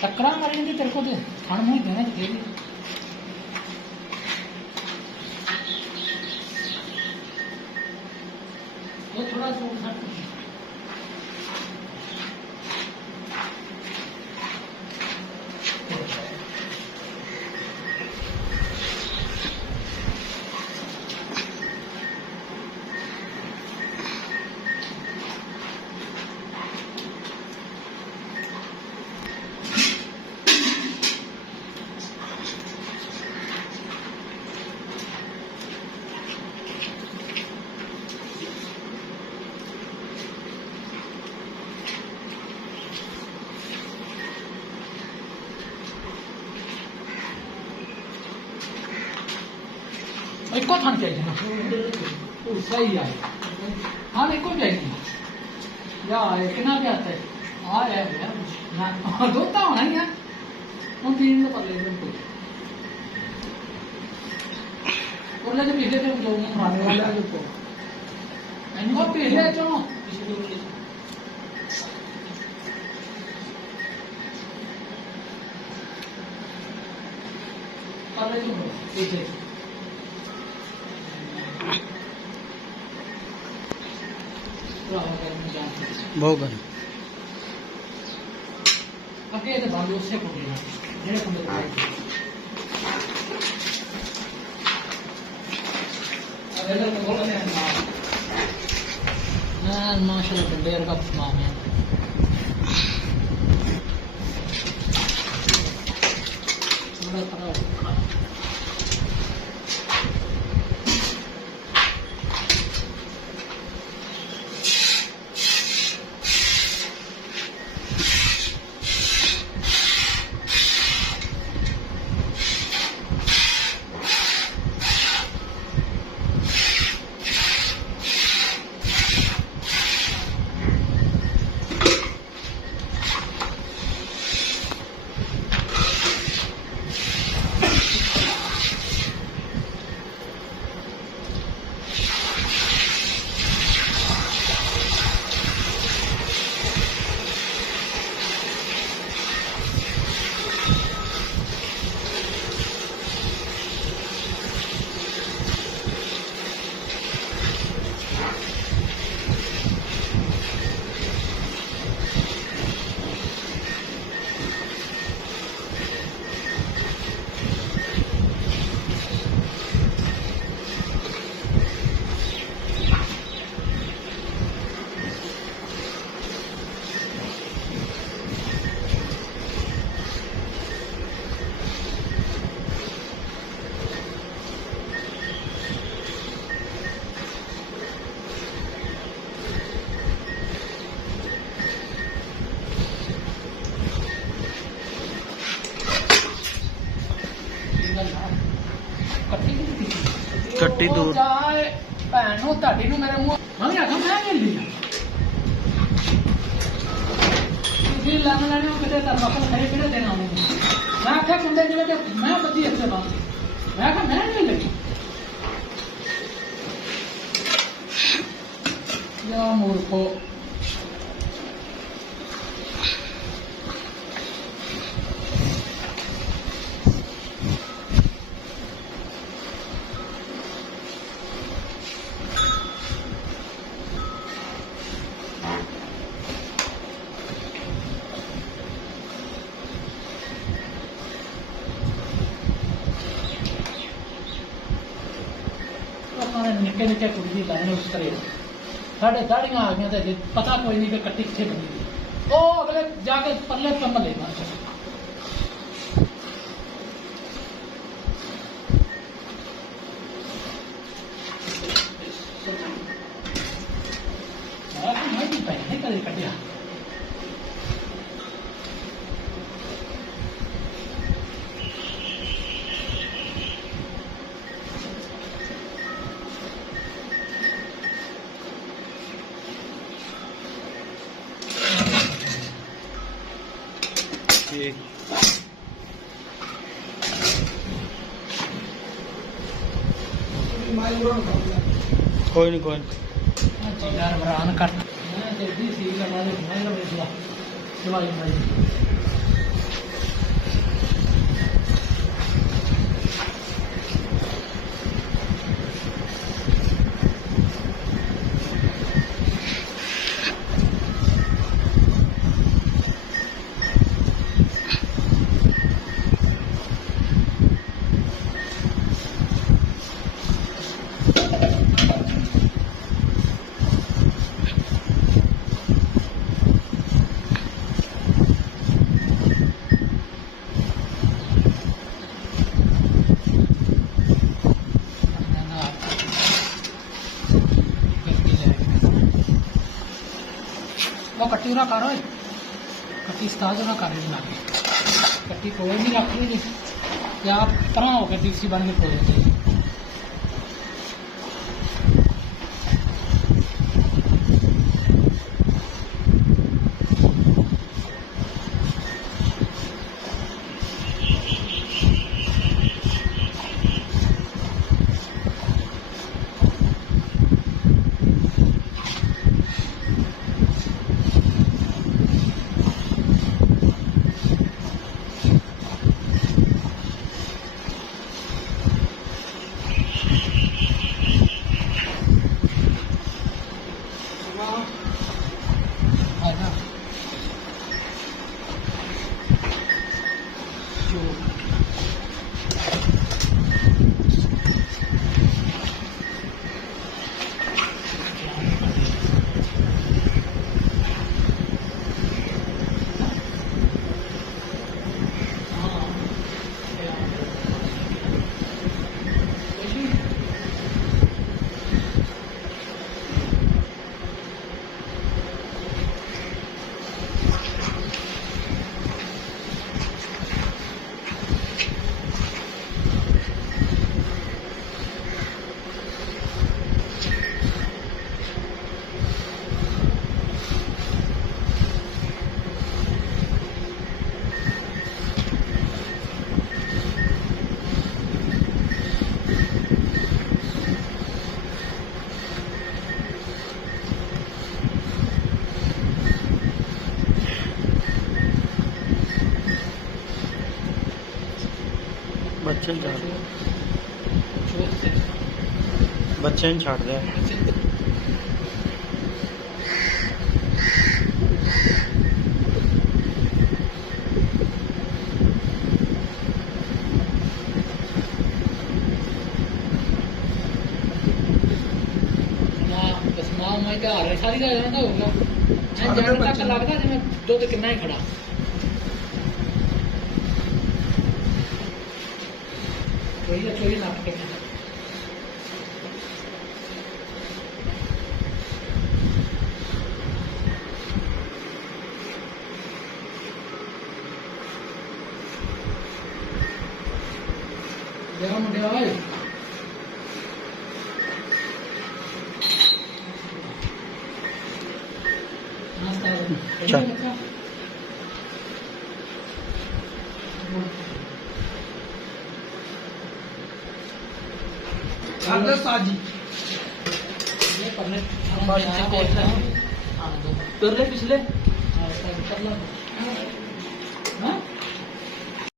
टक्करा मारेंगे तेरे को खाना मुँह देना तो देगी वो थोड़ा सा एको थान चाहिए सही है हाँ एको चाहिए या कितना क्या आता है हाँ है दोता होना ही है हम तीन तो पल्ले और जब पिछले थे दो खाने वाला है तो इनको पिछले चलो पल्ले चलो पीछे बहुत गर्म अके तो बांधो उससे पकड़ना जेड़े पंडे अगर तो बोलने ना माशाल्लाह बंदेर का माम है थोड़ा थोड़ा ਕੱਟੀ ਦੂਰ ਭੈਣ ਨੂੰ ਤੁਹਾਡੀ ਨੂੰ ਮੇਰੇ ਮੂੰਹ ਮੈਂ ਆਖਾਂ ਮੈਂ ਮਿਲਦੀ ਆ ਤੁਸੀਂ ਲੈਣੇ ਕਿਤੇ ਤਾਂ ਮਸਲ ਖੜੇ ਕਿਹੜੇ ਦੇਣਾ ਉਹਨੂੰ ਮੈਂ ਆਖਿਆ ਕੁੰਡੇ ਜਿਹੜੇ ਕਿ ਮੈਂ ਬੱਦੀ ਇੱਥੇ ਬਾਹਰ ਮੈਂ ਆਖਾਂ ਮੈਂ ਨਹੀਂ ਲੱਗੀ ਯਾ ਮੂਰਖੋ निक्के निक्के कुड़ी की लाइन उस करे साढ़े दाड़ियां आ गई तो पता कोई नहीं कि कट्टी कितने बनी वो अगले जाके पल्ले कम ले पैसे करे कटिया कोई नहीं कोई नहीं यार बरान कर मैं तेरी सी लगा दे मैं लगे दवाई मारी वो कट्टी ना करो कट्टी स्ताज ना कर बना के कट्टी कोई नहीं रख ली या तरह हो गया दीसी बन के खोल देते बच्चे बच्चे छड़ दे सारी का होगा तक लगता जिम्मे दुध कितना ही खड़ा चोरी नाप के देखो मुंडे भाई नाश्ता साजी ये पढ़ने पिछले